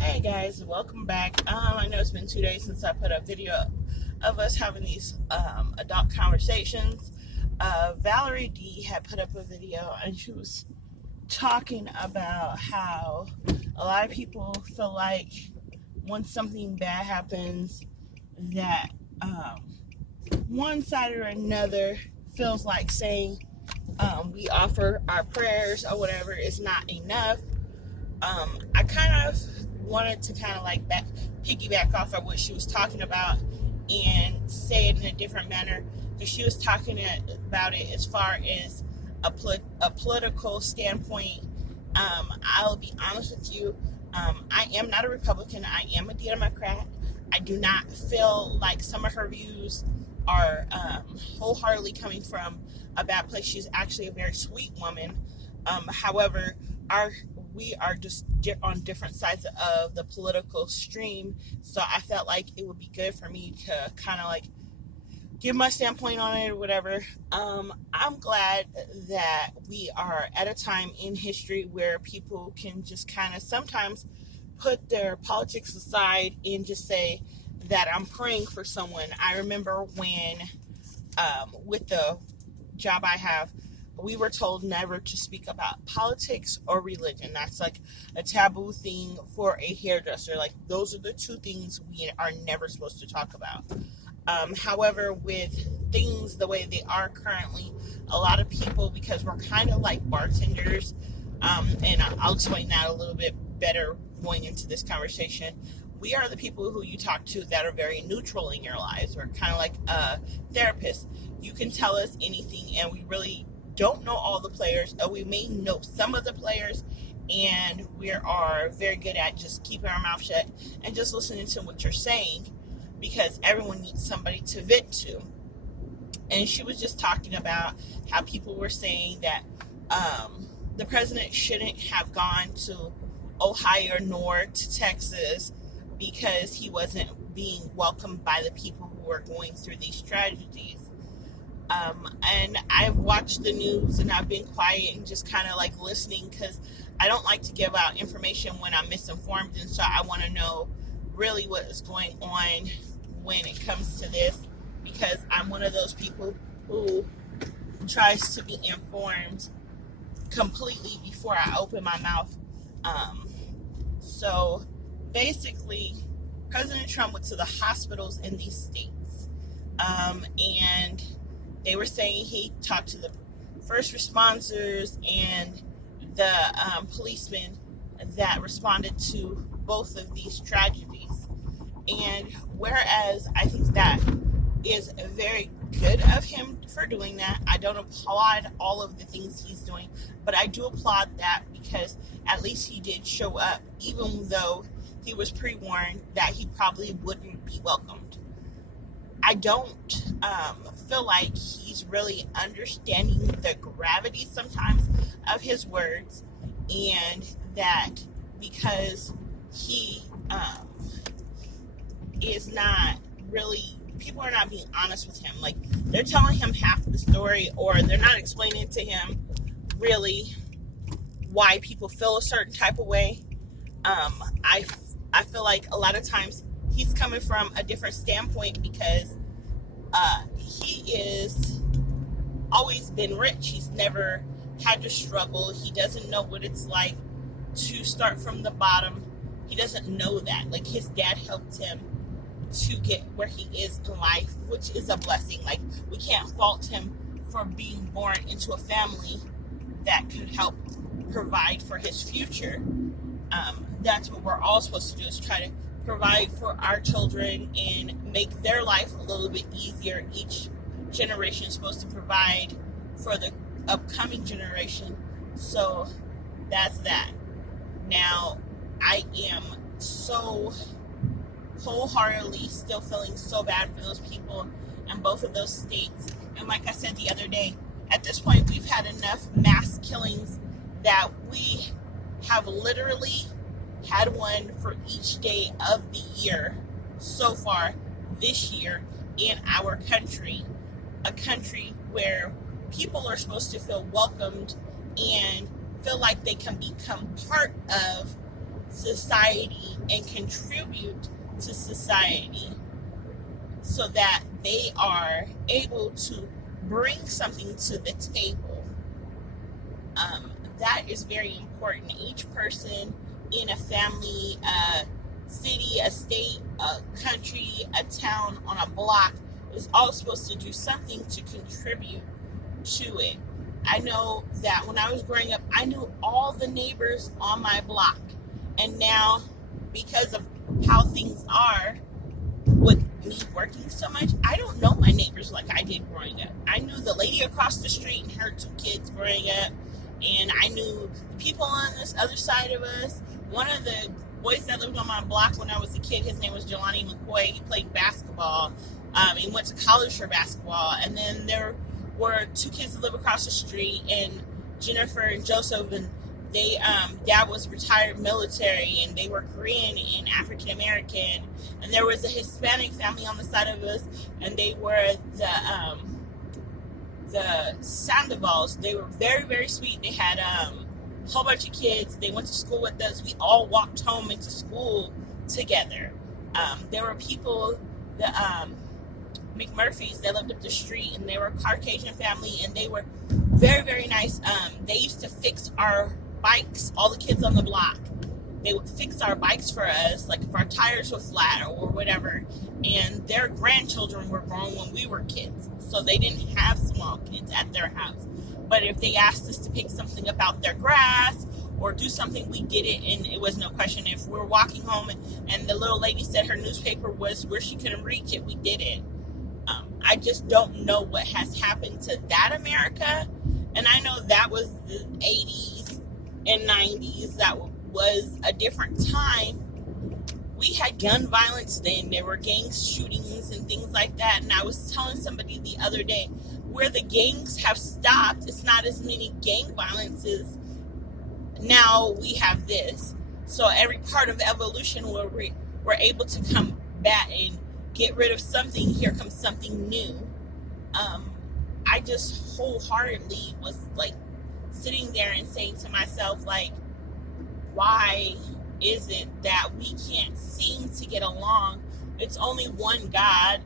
Hey guys, welcome back. I know it's been 2 days since I put a video of us having these adult conversations. Valerie D had put up a video and she was talking about how a lot of people feel like once something bad happens that one side or another feels like saying we offer our prayers or whatever is not enough. I kind of wanted to piggyback off of what she was talking about and say it in a different manner, because she was talking about it as far as a political standpoint. I'll be honest with you, I am not a Republican. I am a Democrat. I do not feel like some of her views are wholeheartedly coming from a bad place. She's actually a very sweet woman. However, we are just on different sides of the political stream, so I felt like it would be good for me to kind of give my standpoint on it or whatever. I'm glad that we are at a time in history where people can just kind of sometimes put their politics aside and just say that I'm praying for someone. I remember when with the job I have, we were told never to speak about politics or religion. That's like a taboo thing for a hairdresser. Like, those are the two things we are never supposed to talk about. However, with things the way they are currently, a lot of people, because we're kind of like bartenders, and I'll explain that a little bit better going into this conversation. We are the people who you talk to that are very neutral in your lives. We're kind of like a therapist. You can tell us anything, and we really don't know all the players, or we may know some of the players, and we are very good at just keeping our mouth shut and just listening to what you're saying, because everyone needs somebody to vent to. And she was just talking about how people were saying that the president shouldn't have gone to Ohio nor to Texas because he wasn't being welcomed by the people who were going through these tragedies. And I've watched the news and I've been quiet and just kind of listening, because I don't like to give out information when I'm misinformed, and so I want to know really what is going on when it comes to this, because I'm one of those people who tries to be informed completely before I open my mouth. So basically, President Trump went to the hospitals in these states, and they were saying he talked to the first responders and the policemen that responded to both of these tragedies. And whereas I think that is very good of him for doing that, I don't applaud all of the things he's doing, but I do applaud that because at least he did show up, even though he was pre-warned that he probably wouldn't be welcomed. I don't feel like he's really understanding the gravity sometimes of his words, and that because he is not really, people are not being honest with him. Like, they're telling him half the story, or they're not explaining to him really why people feel a certain type of way. I feel like a lot of times he's coming from a different standpoint, because he is always been rich. He's never had to struggle. He doesn't know what it's like to start from the bottom. He doesn't know that. Like, his dad helped him to get where he is in life, which is a blessing. Like, we can't fault him for being born into a family that could help provide for his future. That's what we're all supposed to do, is try to provide for our children and make their life a little bit easier. Each generation is supposed to provide for the upcoming generation. So that's that. Now, I am so wholeheartedly still feeling so bad for those people in both of those states. And like I said the other day, at this point, we've had enough mass killings that we have literally had one for each day of the year so far this year in our country, a country where people are supposed to feel welcomed and feel like they can become part of society and contribute to society so that they are able to bring something to the table. That is very important. Each person in a family, a city, a state, a country, a town, on a block is all supposed to do something to contribute to it. I know that when I was growing up, I knew all the neighbors on my block. And now, because of how things are, with me working so much, I don't know my neighbors like I did growing up. I knew the lady across the street and her 2 kids growing up, and I knew the people on this other side of us. One of the boys that lived on my block when I was a kid, his name was Jelani McCoy. He played basketball. He went to college for basketball. And then there were 2 kids that live across the street, and Jennifer and Joseph, and they dad was retired military, and they were Korean and African American, and there was a Hispanic family on the side of us, and they were the Sandovals. They were very, very sweet. They had a whole bunch of kids. They went to school with us. We all walked home into school together. There were people, the McMurphys, they lived up the street, and they were a Caucasian family, and they were very, very nice. They used to fix our bikes, all the kids on the block. They would fix our bikes for us, like if our tires were flat or whatever. And their grandchildren were grown when we were kids, so they didn't have small kids at their house. But if they asked us to pick something about their grass or do something, we did it, and it was no question. If we were walking home and the little lady said her newspaper was where she couldn't reach it, we did it. I just don't know what has happened to that America. And I know that was the 80s and 90s. That was a different time. We had gun violence then. There were gang shootings and things like that. And I was telling somebody the other day, where the gangs have stopped, it's not as many gang violences. Now we have this. So every part of evolution where we're able to combat and get rid of something, here comes something new. I just wholeheartedly was like sitting there and saying to myself, like, why is it that we can't seem to get along? It's only one God.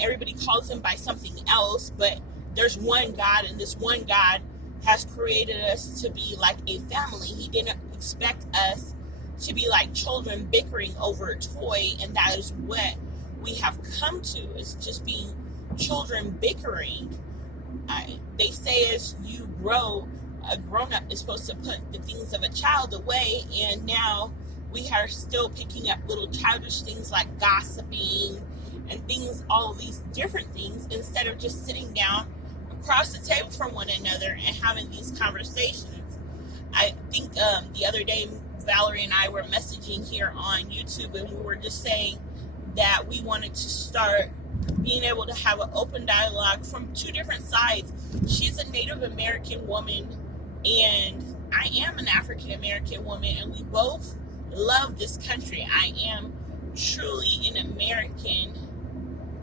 Everybody calls him by something else, but there's one God, and this one God has created us to be like a family. He didn't expect us to be like children bickering over a toy, and that is what we have come to. It's just being children bickering. They say as you grow, a grown-up is supposed to put the things of a child away, and now we are still picking up little childish things like gossiping and things, all of these different things, instead of just sitting down across the table from one another and having these conversations. I think the other day, Valerie and I were messaging here on YouTube, and we were just saying that we wanted to start being able to have an open dialogue from 2 different sides. She's a Native American woman, and I am an African American woman, and we both love this country. I am truly an American.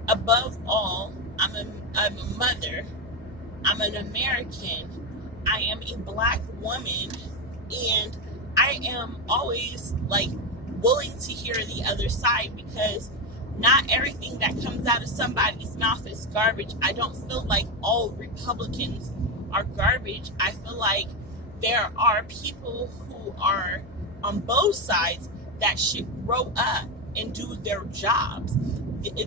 Above all, I'm a mother. I'm an American. I am a Black woman, and I am always like willing to hear the other side, because not everything that comes out of somebody's mouth is garbage. I don't feel like all Republicans are garbage. I feel like there are people who are on both sides that should grow up and do their jobs.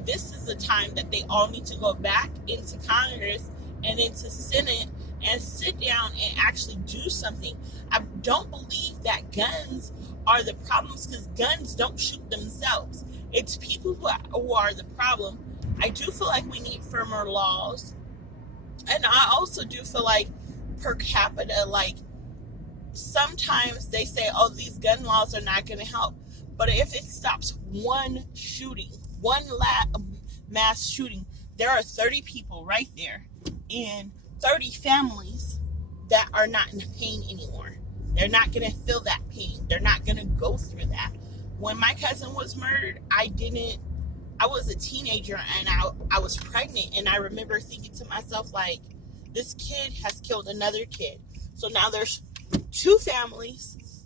This is the time that they all need to go back into Congress and into Senate and sit down and actually do something. I don't believe that guns are the problems, because guns don't shoot themselves. It's people who are the problem. I do feel like we need firmer laws. And I also do feel like per capita, like sometimes they say, oh, these gun laws are not going to help. But if it stops one shooting, one mass shooting, there are 30 people right there and 30 families that are not in pain anymore. They're not going to feel that pain. They're not going to go through that. When my cousin was murdered, I was a teenager, and I was pregnant, and I remember thinking to myself, like, this kid has killed another kid. So now there's 2 families,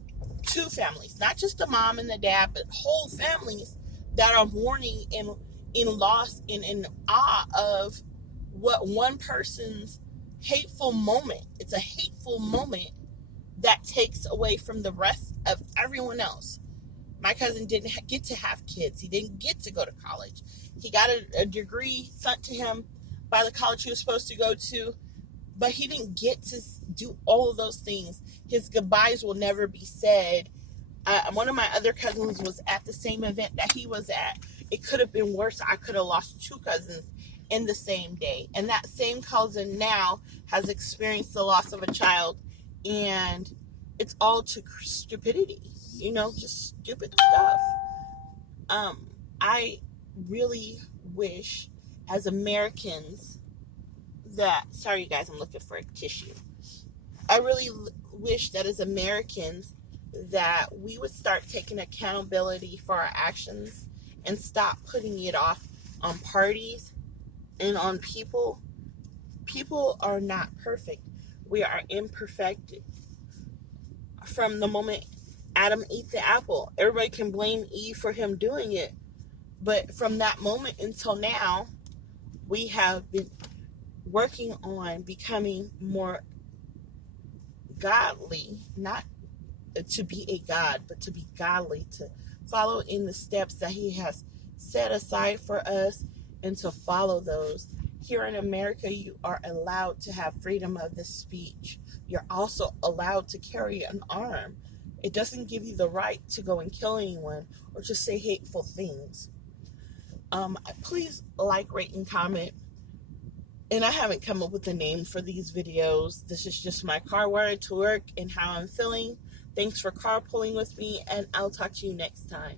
two families, not just the mom and the dad, but whole families that are mourning in loss and in awe of what one person's hateful moment. It's a hateful moment that takes away from the rest of everyone else. My cousin didn't get to have kids. He didn't get to go to college. He got a degree sent to him by the college he was supposed to go to, but he didn't get to do all of those things. His goodbyes will never be said. One of my other cousins was at the same event that he was at. It could have been worse. I could have lost two cousins in the same day. And that same cousin now has experienced the loss of a child, and it's all to stupidity, just stupid stuff. I really wish as Americans that, sorry you guys, I'm looking for a tissue. I really wish that as Americans that we would start taking accountability for our actions and stop putting it off on parties and on people. People are not perfect. We are imperfect. From the moment Adam ate the apple, everybody can blame Eve for him doing it. But from that moment until now, we have been working on becoming more godly, not to be a god, but to be godly, to follow in the steps that he has set aside for us and to follow those. Here in America, you are allowed to have freedom of the speech. You're also allowed to carry an arm. It doesn't give you the right to go and kill anyone or just say hateful things. Please like, rate, and comment. And I haven't come up with a name for these videos. This is just my car ride to work and how I'm feeling. Thanks for carpooling with me, and I'll talk to you next time.